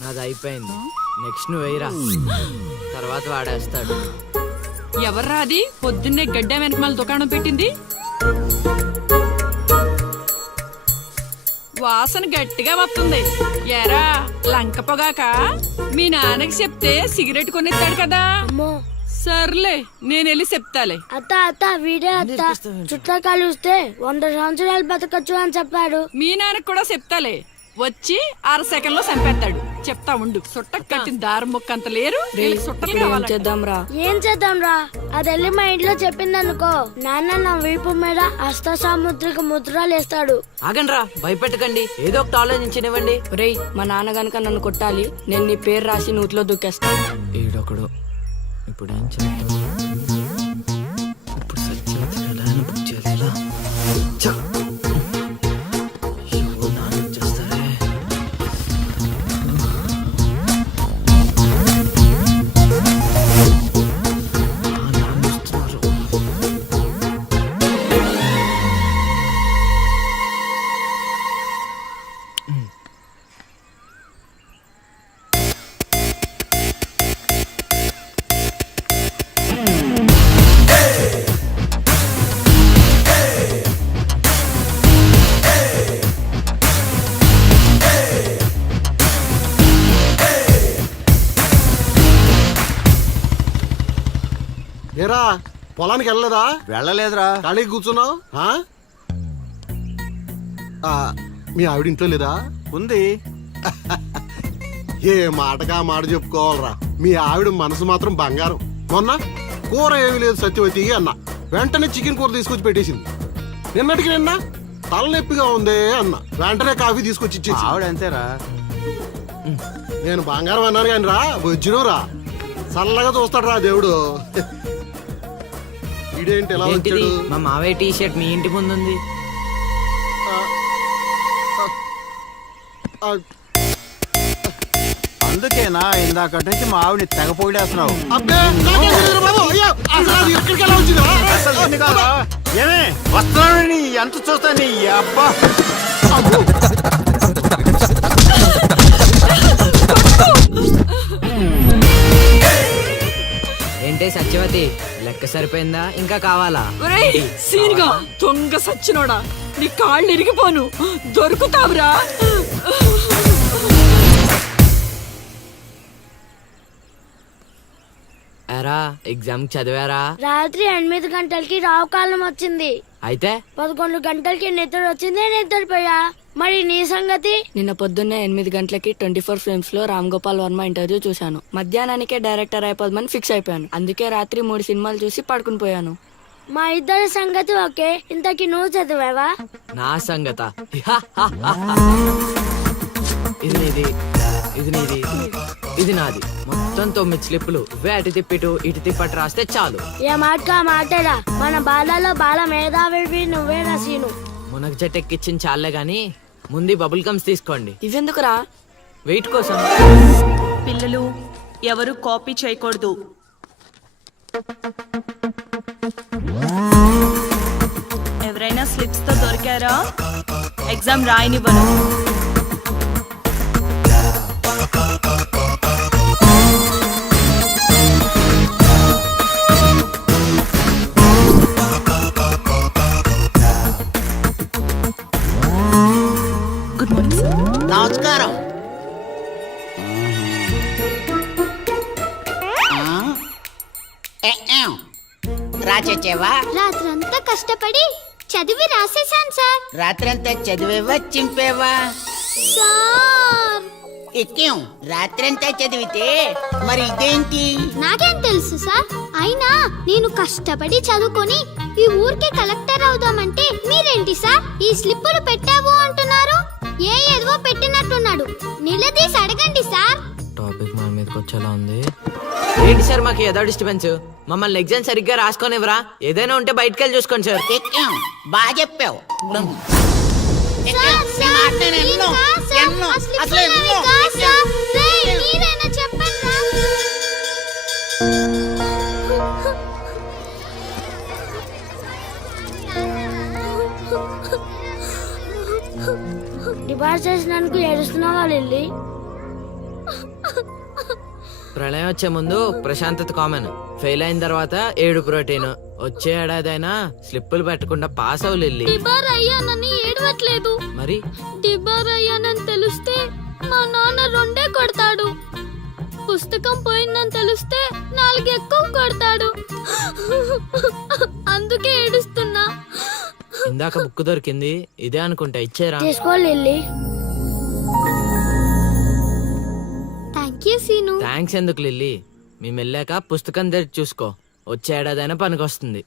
నాది అయిపోయింది. నెక్స్ట్ నువ్వు వేయరా, తర్వాత వాడేస్తాడు. ఎవర్రా అది పొద్దున్నే గడ్డ వెనకమాల దుకాణం పెట్టింది? వాసన గట్టిగా వస్తుంది. ఎరా లంక పొగాక? మీ నాన్నకి చెప్తే సిగరెట్ కొనిస్తాడు కదా. సర్లే నేను వెళ్ళి చెప్తాలే. అత్త వీడే అత్త చుట్టూ కలిస్తే 100 సంవత్సరాలు బతకచ్చు అని చెప్పాడు. మీ నాన్నకి కూడా చెప్తాలే, వచ్చి 6 సెకండ్ లో చంపేస్తాడు. చెప్తా ఉండు. సుట్ట కట్టిన దారం ముక్క అంత లేరు. ఏం చేద్దాంరా? అది వెళ్ళి మా ఇంట్లో చెప్పింది అనుకో, నాన్న నా వీపు మీద హస్త సాముద్రిక ముద్రలు వేస్తాడు. ఆగండ్రా, భయపెట్టకండి, ఏదో ఒకటి ఆలోచించనివ్వండి. రేయ్, మా నాన్న గనక నన్ను కొట్టాలి, నేను నీ పేరు రాసి నూతిలో దూకేస్తాను. ఈడొకడు. ఇప్పుడు ఏం చేద్దాం? ఇప్పుడు సత్యవతి ఎలా బుక్ చేయాలి? ఏరా పొలానికి వెళ్ళలేదా? వెళ్ళలేదురా. ఖాళీకి కూర్చున్నావు? మీ ఆవిడ ఇంట్లో లేదా? ఉంది. ఏ మాటగా మాట చెప్పుకోవాలరా, మీ ఆవిడ మనసు మాత్రం బంగారం. మొన్న కూర ఏమీ లేదు సత్యవతి అన్న, వెంటనే చికెన్ కూర తీసుకొచ్చి పెట్టేసింది. నిన్నటికి నిన్న తలనొప్పిగా ఉంది అన్న, వెంటనే కాఫీ తీసుకొచ్చి ఇచ్చేసి. ఆవిడ అంతేరా. నేను బంగారం అన్నాను కానీ రా వచ్చినవు రా, చల్లగా చూస్తాడు రా దేవుడు. ఇదేంటి ఎలా వచ్చాడు? మా మావయ్య టీ షర్ట్ మీ ఇంటి ముందు ఉంది. అందుకేనా ఇందాకటి నుంచి మా ఆవిడని తెగ పొగిడేస్తున్నావు? ఏమే వస్తున్నాను, ఎంత చూస్తాను నీ అబ్బా. ఏంటే సత్యవతి, లెక్క సరిపోయిందా? ఇంకా కావాలా? సీన్గా దొంగ సచ్చినోడా, నీ కాళ్ళు ఇరిగిపోను, దొరుకుతావురా. ఎరా ఎగ్జామ్ చదివారా? రాత్రి 8 గంటలకి రావు కాలం వచ్చింది. అయితే 11 గంటలకి నిద్ర వచ్చింది, నిద్రపోయా. మరి నీ సంగతి? నిన్న పొద్దున్నే 8 గంటలకి 24 ఫ్రేమ్స్ లో రామ్ గోపాల్ వర్మ ఇంటర్వ్యూ చూశాను. మధ్యాహ్నానికే డైరెక్టర్ అయిపోదామని ఫిక్స్ అయిపోయాను. అందుకే రాత్రి 3 సినిమాలు చూసి పడుకుని పోయాను. మా ఇద్దరి సంగతి ఓకే. ఇంతకి నువ్వు చదివావా? నా సంగత ఇది నీది, ఇది నీది, ఇది నాది. మొత్తం 9 స్లిప్పులు. అటు తిప్పిటు ఇటు తిప్పటి రాస్తే చాలు. ఏ మాట మాటరా, మన బాలలో బాల మేధావి నువ్వే రసీను. మునగ చెట్టు ఎక్కిచ్చిన చాలే గాని ముందు బబుల్ గమ్స్ తీసుకోండి. ఇవెందుకురా? వెయిట్ కోసం. పిల్లలు ఎవరు కాపీ చేయకూడదు. ఎవరైనా స్లిప్స్ తో దొరికారా? ఎగ్జామ్ రాయనివ్వను. Good morning sir. నమస్కారం. రాచేవా? రాత్రంతా కష్టపడి చదివి రాసేసాను సార్. రాత్రంతా చదివేవా చింపేవా? సార్ ఎక్కేం రాత్రంతా చదివితే మరి ఇదేంటి? నాకేం తెలుసు సార్. అయినా నేను కష్టపడి చదువుకొని ఈ ఊరికి కలెక్టర్ అవుదామంటే మీరేంటి సార్ ఈ స్లిప్పులు పెట్టావు అంటున్నారు? ఏ ఏదో పెట్టినట్టున్నాడు. నిలదీసి అడగండి సార్. టాపిక్ మన మీదకి వచ్చేలా ఉంది. ఏంటి సార్ మాకు ఏదో డిస్టర్బెన్స్? మమ్మల్ని ఎగ్జామ్ సరిగ్గా రాసుకొనివ్వరా? ఏదైనా ఉంటే బయటకు వెళ్ళి చూసుకోండి సార్. ఎక్కేం బాగా చెప్పావు. డిబార్ చేసినందుకు ఏడుస్తున్నావా లిల్లీ? ప్రళయం వచ్చే ముందు ప్రశాంతత కామన్, ఫెయిల్ అయిన తర్వాత ఏడు ప్రోటీన్. వచ్చే ఏడాదైనా స్లిప్పులు పెట్టకుండా పాస్ అవ్వు లిల్లీ. డిబార్ అయ్యానని ఏడవట్లేదు. మరి డిబార్ అయ్యానని తెలిస్తే మా నాన్న 2 కొడతాడు. పుస్తకం పోయిందని తెలిస్తే 4 ఎక్కువ కొడతాడు. అందుకే ఏడుస్తున్నా. ఇందాక బుక్ దొరికింది, ఇదే అనుకుంటా, ఇచ్చేరా. తీసుకో Lily. Thank you Seenu. Thanks ఎందుకు లిల్లీ, మేము వెళ్ళాక పుస్తకం తెరిచి చూసుకో, వచ్చే ఏడాదైనా పనికొస్తుంది.